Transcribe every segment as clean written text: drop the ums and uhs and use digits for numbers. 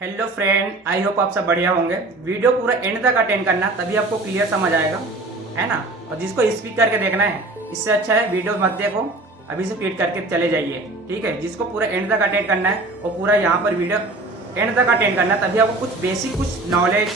Hello friend, I hope आप सब बढ़िया होंगे। वीडियो पूरा एंड तक अटेंड करना, तभी आपको क्लियर समझ आएगा, है ना। और जिसको स्पीड करके देखना है, इससे अच्छा है वीडियो मत देखो, अभी से क्लिक करके चले जाइए। ठीक है, जिसको पूरा एंड तक अटेंड करना है और पूरा यहाँ पर वीडियो एंड तक अटेंड करना है, तभी आपको कुछ बेसिक कुछ नॉलेज,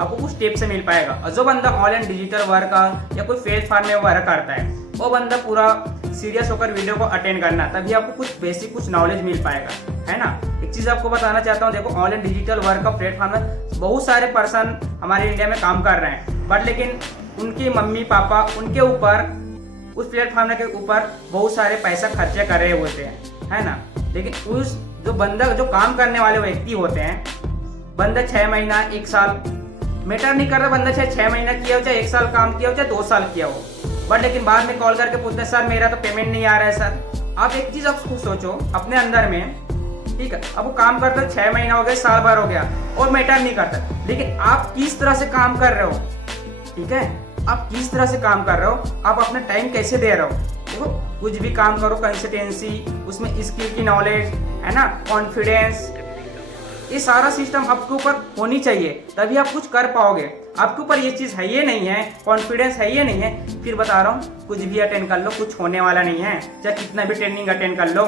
आपको कुछ टिप्स से मिल पाएगा। और जो बंदा ऑनलाइन डिजिटल वर्क का या कोई फेस फार्म में वर्क करता है, वो बंदा पूरा सीरियस होकर वीडियो को अटेंड करना, तभी आपको कुछ बेसिक कुछ नॉलेज मिल पाएगा, है ना। एक चीज आपको बताना चाहता हूँ, देखो ऑनलाइन डिजिटल वर्क का प्लेटफॉर्म में बहुत सारे पर्सन हमारे इंडिया में काम कर रहे हैं, बट लेकिन उनकी मम्मी पापा उनके ऊपर उस प्लेटफॉर्म के ऊपर बहुत सारे पैसा खर्चे कर रहे होते हैं, है ना। लेकिन उस जो बंदा जो काम करने वाले व्यक्ति होते हैं, बंदा 6 महीना 1 साल मैटर नहीं कर रहा, बंदा चाहे 6 महीना किया हो, चाहे 1 साल काम किया हो, चाहे 2 साल किया हो, बट लेकिन बाद में कॉल करके पूछते हैं सर मेरा तो पेमेंट नहीं आ रहा है सर। आप एक चीज आप सोचो अपने अंदर में, ठीक है, अब वो काम करते 6 महीना हो गया, साल भर हो गया और मैटर नहीं करता, लेकिन आप किस तरह से काम कर रहे हो, ठीक है, आप किस तरह से काम कर रहे हो, आप अपना टाइम कैसे दे रहे हो। देखो कुछ भी काम करो, कंसिस्टेंसी, उसमें स्किल की नॉलेज, है ना, कॉन्फिडेंस, ये सारा सिस्टम आपके ऊपर होनी चाहिए, तभी आप कुछ कर पाओगे। आपके ऊपर ये चीज है, ये नहीं है, कॉन्फिडेंस है, ये नहीं है, फिर बता रहा हूँ कुछ भी अटेंड कर लो, कुछ होने वाला नहीं है। चाहे कितना भी ट्रेनिंग अटेंड कर लो,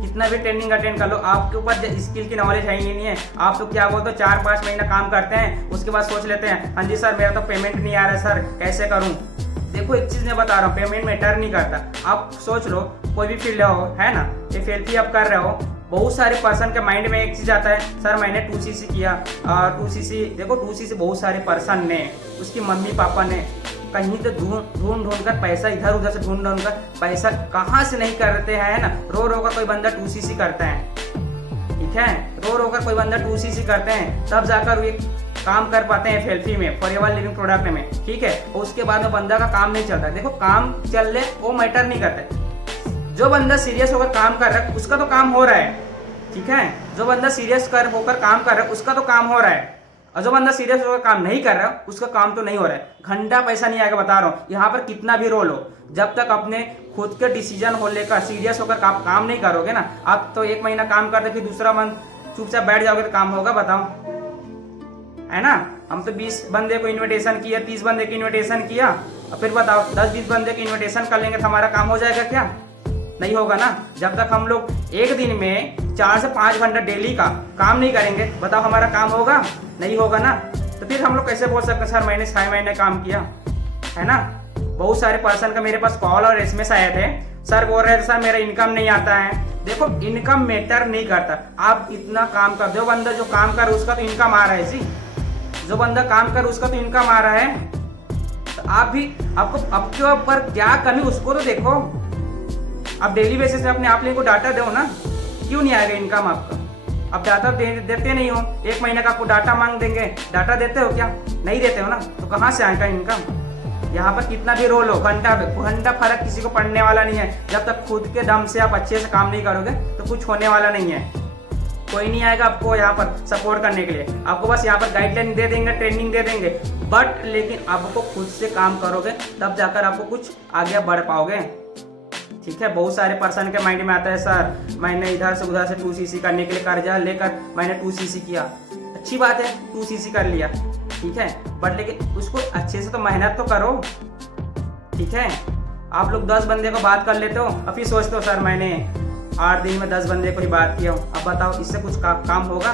कितना भी ट्रेनिंग अटेंड कर लो, आपके ऊपर स्किल की नॉलेज है ही नहीं है। आप तो क्या बोलते हो, 4-5 महीना काम करते हैं, उसके बाद सोच लेते हैं हाँ जी सर मेरा तो पेमेंट नहीं आ रहा है सर, कैसे करूँ। देखो एक चीज मैं बता रहा हूँ, पेमेंट मैटर नहीं करता। आप सोच लो कोई भी फील्ड हो, है ना, ये फील्ड भी आप कर रहे हो, बहुत सारे पर्सन के माइंड में एक चीज आता है सर मैंने 2cc किया, 2cc, देखो 2cc बहुत सारे पर्सन ने, उसकी मम्मी पापा ने कहीं तो ढूंढ कर पैसा, इधर उधर से ढूंढ कर पैसा कहाँ से नहीं करते हैं, है ना। रो रो कर कोई बंदा 2cc करता है, ठीक है, रो रो कर कोई बंदा 2cc करते हैं, तब जाकर वे काम कर पाते हैं फेल्फी में, फॉरएवर लिविंग प्रोडक्ट में, ठीक है। और उसके बाद में बंदा का काम नहीं चलता। देखो काम चल ले वो मैटर नहीं करता, जो बंदा सीरियस होकर काम कर रहा है उसका तो काम हो रहा है, ठीक है, जो बंदा सीरियस होकर काम कर रहा है उसका तो काम हो रहा है, और जो बंदा सीरियस होकर काम नहीं कर रहा उसका काम तो नहीं हो रहा है। घंटा पैसा नहीं आएगा, बता रहा हूँ। यहाँ पर कितना भी रोल हो, जब तक अपने खुद के डिसीजन हो लेकर सीरियस होकर काम नहीं करोगे ना, आप तो 1 महीना काम करते फिर दूसरा मंथ चुपचाप बैठ जाओगे तो काम होगा, बताओ, है ना। हम तो 20 बंदे को इन्विटेशन किया, 30 बंदे की इन्विटेशन किया, और फिर बताओ 10-20 बंदे की इन्विटेशन कर लेंगे तो हमारा काम हो जाएगा क्या? नहीं होगा ना। जब तक हम लोग एक दिन में 4 से 5 घंटा डेली का काम नहीं करेंगे, बताओ हमारा काम होगा? नहीं होगा ना। तो फिर हम लोग कैसे बोल सकते हैं सर मैंने 6 महीने काम किया, है ना। बहुत सारे पर्सन का मेरे पास कॉल और एसएमएस आए थे, सर बोल रहे थे सर मेरा इनकम नहीं आता है। देखो इनकम मैटर नहीं करता, आप इतना काम कर दो, बंदा जो काम कर उसका तो इनकम आ रहा है जी, जो बंदा काम कर उसका तो इनकम आ रहा है, तो आप भी आपको आपके ऊपर क्या कमी उसको तो देखो। आप डेली बेसिस में अपने आप को डाटा दो ना, क्यों नहीं आएगा इनकम आपका? आप डाटा देते नहीं हो, 1 महीने का आपको डाटा मांग देंगे, डाटा देते हो क्या? नहीं देते हो ना, तो कहाँ से आएगा इनकम? यहाँ पर कितना भी रोल हो, घंटा फर्क किसी को पड़ने वाला नहीं है। जब तक खुद के दम से आप अच्छे से काम नहीं करोगे तो कुछ होने वाला नहीं है। कोई नहीं आएगा आपको यहाँ पर सपोर्ट करने के लिए, आपको बस यहाँ पर गाइडलाइन दे देंगे, ट्रेनिंग दे देंगे, बट लेकिन आपको खुद से काम करोगे तब जाकर आपको कुछ आगे बढ़ पाओगे, ठीक है। बहुत सारे पर्सन के माइंड में आता है सर मैंने इधर से उधर से 2cc करने के लिए कर्जा लेकर मैंने 2cc किया, अच्छी बात है 2cc कर लिया, ठीक है, बट लेकिन उसको अच्छे से तो मेहनत तो करो, ठीक है। आप लोग 10 बंदे को बात कर लेते हो और फिर सोचते हो सर मैंने 8 दिन में 10 बंदे को ही बात किया हूँ, अब बताओ इससे कुछ काम होगा?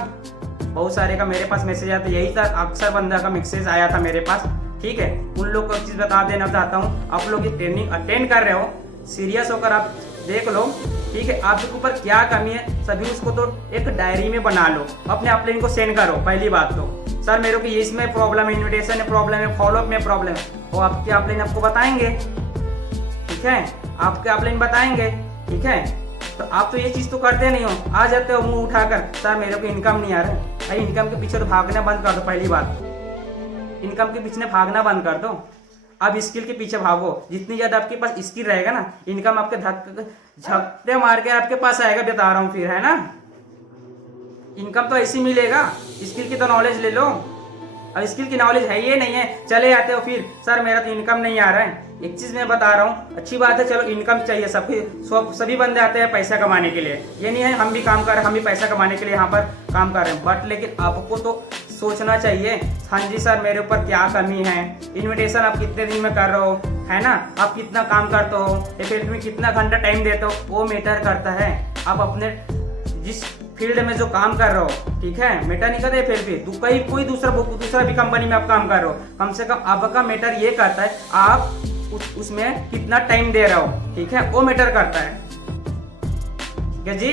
बहुत सारे का मेरे पास मैसेज आया था, यही था, अक्सर बंदा का मैसेज आया था मेरे पास, ठीक है। उन लोग को एक चीज़ बता देना चाहता हूँ, आप लोग ये ट्रेनिंग अटेंड कर रहे हो, सीरियस होकर आप देख लो, ठीक है, आपके ऊपर क्या कमी है सभी उसको तो एक डायरी में बना लो, अपने अपलाइन को सेंड करो। पहली बात तो सर मेरे को इसमें प्रॉब्लम है, इन्विटेशन में प्रॉब्लम है, फॉलोअप में प्रॉब्लम है, वो आपके अपलाइन आपको बताएंगे, ठीक है, आपके अपलाइन बताएंगे, ठीक है। तो आप तो ये चीज़ तो करते नहीं हो, आ जाते हो मुंह उठाकर सर मेरे को इनकम नहीं आ रहा है। अरे इनकम के पीछे तो भागना बंद कर दो, पहली बात इनकम के पीछे भागना बंद कर दो, अब स्किल के पीछे भागो। जितनी ज्यादा आपके पास स्किल रहेगा ना, इनकम आपके झपटे मार के आपके पास आएगा, बता रहा हूँ फिर, है ना। इनकम तो ऐसे मिलेगा, स्किल की तो नॉलेज ले लो। अब स्किल की नॉलेज है ये नहीं है, चले आते हो फिर सर मेरा तो इनकम नहीं आ रहा है, एक चीज़ मैं बता रहा हूँ, अच्छी बात है, चलो इनकम चाहिए सभी बंदे आते हैं पैसा कमाने के लिए, ये नहीं है हम भी काम कर रहे हैं, हम भी पैसा कमाने के लिए यहाँ पर काम कर रहे हैं, बट लेकिन आपको तो सोचना चाहिए, हाँ जी सर मेरे ऊपर क्या कमी है, इन्विटेशन आप कितने दिन में कर रहे हो, है ना, आप कितना काम करते हो, ये फील्ड में कितना घंटा टाइम देते हो, वो मैटर करता है। आप अपने जिस फील्ड में जो काम कर रहे हो, ठीक है, मैटर नहीं करते फील्ड भी, कोई दूसरा भी कंपनी में आप काम कर रहे हो, कम से कम आपका मैटर ये करता है आप उसमें कितना टाइम दे रहे हो, ठीक है, वो मैटर करता है क्या जी।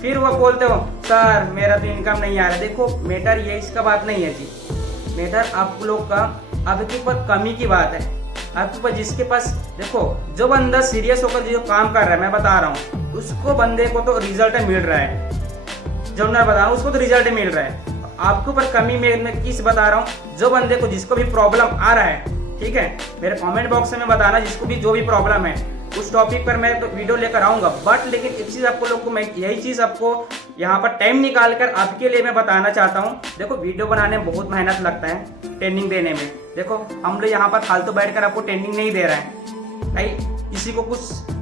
फिर वो बोलते हो सर मेरा तो इनकम नहीं आ रहा, देखो मैटर ये इसका बात नहीं है जी, मैटर आप लोग का आपके ऊपर कमी की बात है, आपके ऊपर जिसके पास, देखो जो बंदा सीरियस होकर जो काम कर रहा है, मैं बता रहा हूँ उसको बंदे को तो रिजल्ट मिल रहा है, जो मैं बता रहा हूँ उसको तो रिजल्ट मिल रहा है। आपके ऊपर कमी मैं किस बता रहा हूँ, जो बंदे को जिसको भी प्रॉब्लम आ रहा है, ठीक है, मेरे कमेंट बॉक्स में बताना जिसको भी जो भी प्रॉब्लम है, उस टॉपिक पर मैं तो वीडियो लेकर आऊँगा। बट लेकिन एक चीज़ आपको लोग को मैं यही चीज़ आपको यहाँ पर टाइम निकाल कर आपके लिए मैं बताना चाहता हूँ। देखो वीडियो बनाने में बहुत मेहनत लगता है, ट्रेनिंग देने में, देखो हम लोग यहाँ पर फालतू बैठ कर आपको ट्रेनिंग नहीं दे रहे हैं भाई,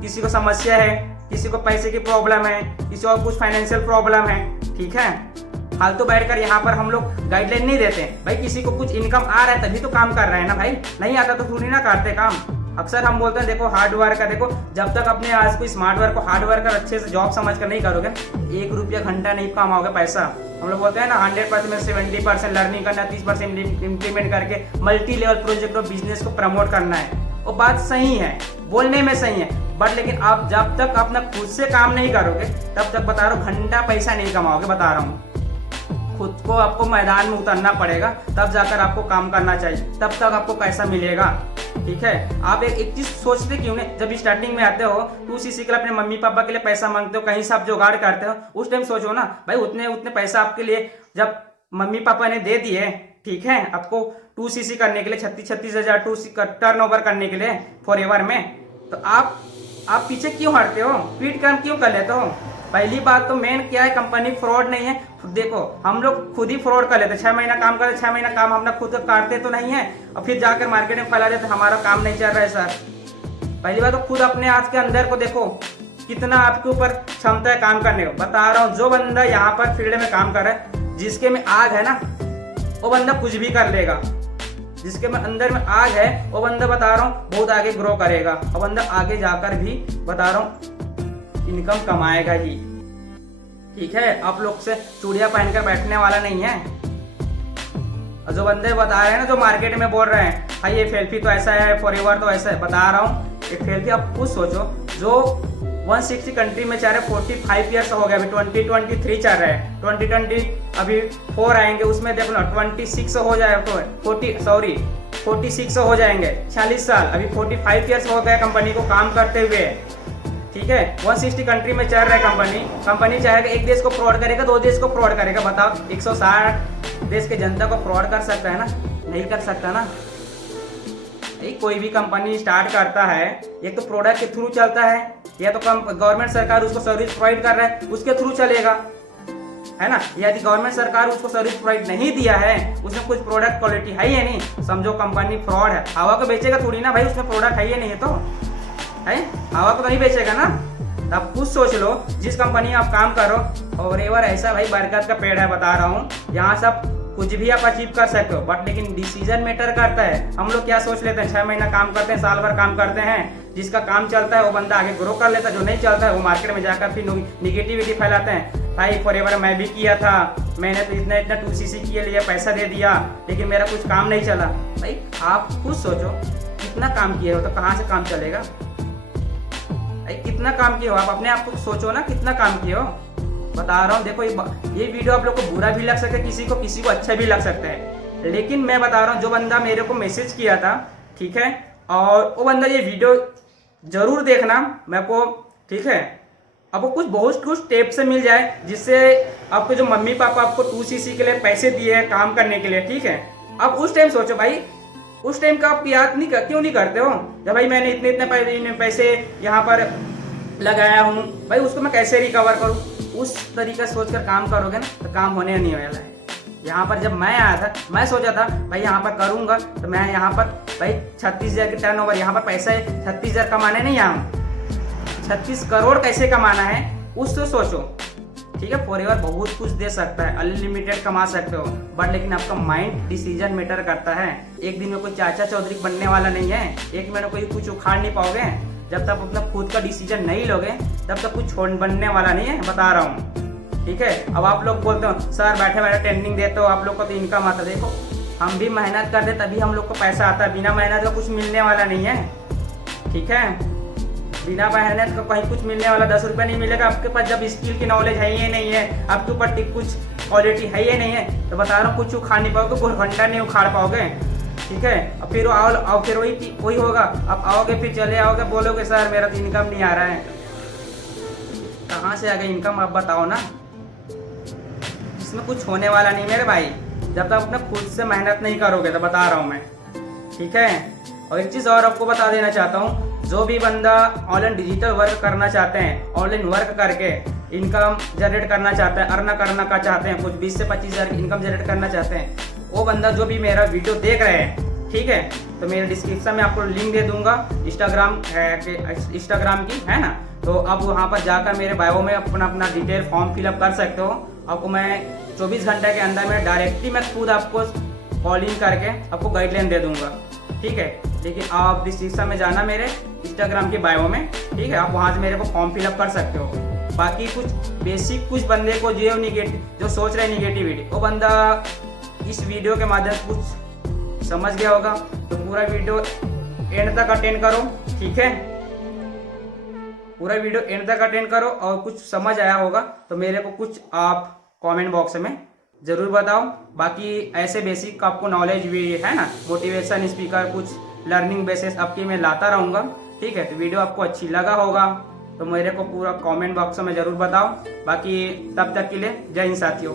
किसी को समस्या है, किसी को पैसे की प्रॉब्लम है, किसी को कुछ फाइनेंशियल प्रॉब्लम है, ठीक है, फालतू बैठकर यहाँ पर हम लोग गाइडलाइन नहीं देते भाई, किसी को कुछ इनकम आ रहा है तभी तो काम कर रहे हैं ना भाई, नहीं आता तो थोड़ी ना करते काम। अक्सर हम बोलते हैं देखो हार्ड वर्क का, देखो जब तक अपने आज कोई स्मार्ट वर्क को हार्ड वर्क कर अच्छे से जॉब समझ कर नहीं करोगे, 1 रुपया घंटा नहीं कमाओगे पैसा। हम लोग बोलते हैं ना 100% में 70% लर्निंग करना, 30% इम्प्लीमेंट करके मल्टी लेवल प्रोजेक्ट और बिजनेस को प्रमोट करना है। वो बात सही है, बोलने में सही है, बट लेकिन आप जब तक अपना खुद से काम नहीं करोगे तब तक बता रहा हूँ घंटा पैसा नहीं कमाओगे, बता रहा हूँ। खुद को आपको मैदान में उतरना पड़ेगा, तब जाकर आपको काम करना चाहिए, तब तक आपको पैसा मिलेगा, ठीक है। आप एक चीज सोचते क्यों नहीं, जब स्टार्टिंग में आते हो 2cc के लिए अपने मम्मी पापा के लिए पैसा मांगते हो, कहीं से आप जुगाड़ करते हो, उस टाइम सोचो ना भाई उतने पैसा आपके लिए जब मम्मी पापा ने दे दिए, ठीक है, आपको 2cc करने के लिए 36 हज़ार टर्नओवर करने के लिए फॉरएवर में, तो आप पीछे क्यों हटते हो, क्विट काम क्यों कर लेते हो। पहली बात तो मेन क्या है, कंपनी फ्रॉड नहीं है। देखो हम लोग खुद ही फ्रॉड कर लेते, 6 महीना काम करते, 6 महीना काम हम खुद काटते तो नहीं है, और फिर जाकर मार्केट में फैला देते हमारा काम नहीं चल रहा है सर। पहली बात तो खुद अपने आज के अंदर को देखो कितना आपके ऊपर क्षमता है काम करने को। बता रहा हूँ जो बंदा यहाँ पर फील्ड में काम कर रहा है, जिसके में आग है ना वो बंदा कुछ भी कर लेगा, जिसके में अंदर में आग है वो बंदा बता रहा हूँ बहुत आगे ग्रो करेगा, और बंदा आगे जाकर भी बता रहा हूँ इनकम कमाएगा ही, ठीक है। आप लोग से चूड़ियां पहनकर बैठने वाला नहीं है। और जो बंदे बता रहे हैं ना, जो मार्केट में बोल रहे हैं भाई ये सेल्फी तो ऐसा है, फॉरएवर तो ऐसा है, बता रहा हूँ एक सेल्फी आप खुद सोचो, जो 160 कंट्री में चल रहे 45 ईयर्स हो गया, अभी 2023 चल रहा है, 2020 अभी 4 आएंगे, उसमें देख लो 26 हो जाए तो 46 हो जाएंगे, 46 साल, अभी 45 ईयर्स हो गया कंपनी को काम करते हुए, ठीक है। 160 कंट्री में चल रहा है कंपनी चाहेगा एक देश को फ्रॉड करेगा, 2 देश को फ्रॉड करेगा, बताओ 160 देश के जनता को फ्रॉड कर सकता है ना, नहीं कर सकता ना। कोई भी कंपनी स्टार्ट करता है एक तो प्रोडक्ट के थ्रू चलता है, या तो गवर्नमेंट सरकार उसको सर्विस प्रोवाइड कर रहा है उसके थ्रू चलेगा, है ना। यदि गवर्नमेंट सरकार उसको सर्विस प्रोवाइड नहीं दिया है, उसमें कुछ प्रोडक्ट क्वालिटी है ही नहीं, समझो कंपनी फ्रॉड है। हवा को बेचेगा थोड़ी ना भाई, उसमें प्रोडक्ट है ही नहीं है तो है, हवा को तो नहीं बेचेगा ना। आप खुद सोच लो जिस कंपनी में आप काम करो, और एवर ऐसा भाई बरकत का पेड़ है, बता रहा हूँ यहाँ सब कुछ भी आप अचीव कर सकते हो, बट लेकिन डिसीजन मैटर करता है। हम लोग क्या सोच लेते हैं 6 महीना काम करते हैं, साल भर काम करते हैं, जिसका काम चलता है वो बंदा आगे ग्रो कर लेता है, जो नहीं चलता है वो मार्केट में जाकर फिर निगेटिविटी फैलाते हैं। भाई फॉरएवर मैं भी किया था, मैंने तो इतना 2cc के लिए पैसा दे दिया, लेकिन मेरा कुछ काम नहीं चला। भाई आप खुद सोचो कितना काम किए हो तो कहाँ से काम चलेगा, कितना काम किए हो आप अपने आप को सोचो ना, कितना काम किए हो। बता रहा हूँ देखो ये वीडियो आप लोग को बुरा भी लग सकता है, किसी को अच्छा भी लग सकता है, लेकिन मैं बता रहा हूँ जो बंदा मेरे को मैसेज किया था, ठीक है, और वो बंदा ये वीडियो जरूर देखना मेरे को, ठीक है। आपको बहुत कुछ स्टेप से मिल जाए, जिससे आपको जो मम्मी पापा आपको 2cc के लिए पैसे दिए हैं काम करने के लिए, ठीक है। अब उस टाइम सोचो भाई, उस टाइम का आप याद क्यों नहीं करते हो, जब भाई मैंने इतने पैसे यहाँ पर लगाया हूँ, भाई उसको मैं कैसे रिकवर करूँ, उस तरीका सोचकर काम करोगे ना तो काम होने नहीं वाला है। यहाँ पर जब मैं आया था मैं सोचा था भाई यहाँ पर करूँगा तो मैं यहाँ पर भाई 36,000 की टर्नओवर, यहाँ पर पैसा है 36,000 कमाने नहीं आया, 36 करोड़ कैसे कमाना है उस तो सोचो। ठीक है, फॉरएवर बहुत कुछ दे सकता है, अनलिमिटेड कमा सकते हो, बट लेकिन आपका माइंड डिसीजन मैटर करता है। एक दिन में कोई चाचा चौधरी बनने वाला नहीं है, एक महीने कोई कुछ उखाड़ नहीं पाओगे। जब तक अपना खुद का डिसीजन नहीं लोगे तब तक कुछ बनने वाला नहीं है, बता रहा हूँ। ठीक है, अब आप लोग बोलते हो सर बैठे बैठे ट्रेनिंग देते हो, आप लोग को तो इनकम आता। देखो हम भी मेहनत करते तभी हम लोग को पैसा आता है, बिना मेहनत का कुछ मिलने वाला नहीं है। ठीक है, बिना मेहनत का कहीं कुछ मिलने वाला 10 रुपये नहीं मिलेगा आपके पास। जब स्किल की नॉलेज है ही नहीं है, आपके ऊपर कुछ क्वालिटी है ही नहीं है, तो बता रहा हूँ कुछ उखाड़ नहीं पाओगे, कोई घंटा नहीं उखाड़ पाओगे। ठीक है, अब फिर आओ फिर वही होगा, आप आओगे फिर चले आओगे, बोलोगे सर मेरा तो इनकम नहीं आ रहा है। कहाँ से आ गई इनकम आप बताओ ना। इसमें कुछ होने वाला नहीं मेरे भाई, जब तक अपने खुद से मेहनत नहीं करोगे, तो बता रहा हूँ मैं। ठीक है, और एक चीज़ और आपको बता देना चाहता हूँ, जो भी बंदा ऑनलाइन डिजिटल वर्क करना चाहते हैं, ऑनलाइन वर्क करके इनकम जनरेट करना चाहते हैं, अर्न करना का चाहते हैं, कुछ 20 से 25,000 इनकम जनरेट करना चाहते हैं, वो बंदा जो भी मेरा वीडियो देख रहे हैं, ठीक है, तो मेरे डिस्क्रिप्शन में आपको लिंक दे दूंगा इंस्टाग्राम की, है ना। तो आप वहाँ पर जाकर मेरे बायो में अपना डिटेल फॉर्म फिलअप कर सकते हो। आपको मैं 24 घंटे के अंदर में डायरेक्टली मैं खुद आपको कॉलिंग करके आपको गाइडलाइन दे दूंगा। ठीक है, लेकिन आप डिस्क्रिप्शन में जाना मेरे इंस्टाग्राम के बायो में, ठीक है, आप वहाँ से मेरे को फॉर्म फिलअप कर सकते हो। बाकी कुछ बेसिक कुछ बंदे को जो सोच रहे निगेटिविटी, वो बंदा इस वीडियो के माध्यम से कुछ समझ गया होगा, तो पूरा वीडियो एंड तक अटेंड करो। ठीक है, पूरा वीडियो एंड तक अटेंड करो, और कुछ समझ आया होगा तो मेरे को कुछ आप कमेंट बॉक्स में ज़रूर बताओ। बाकी ऐसे बेसिक आपको नॉलेज भी है ना, मोटिवेशन स्पीकर, कुछ लर्निंग बेसिस आपकी मैं लाता रहूँगा। ठीक है, तो वीडियो आपको अच्छी लगा होगा तो मेरे को पूरा कमेंट बॉक्स में ज़रूर बताओ। बाकी तब तक के लिए जय हिंद साथियों।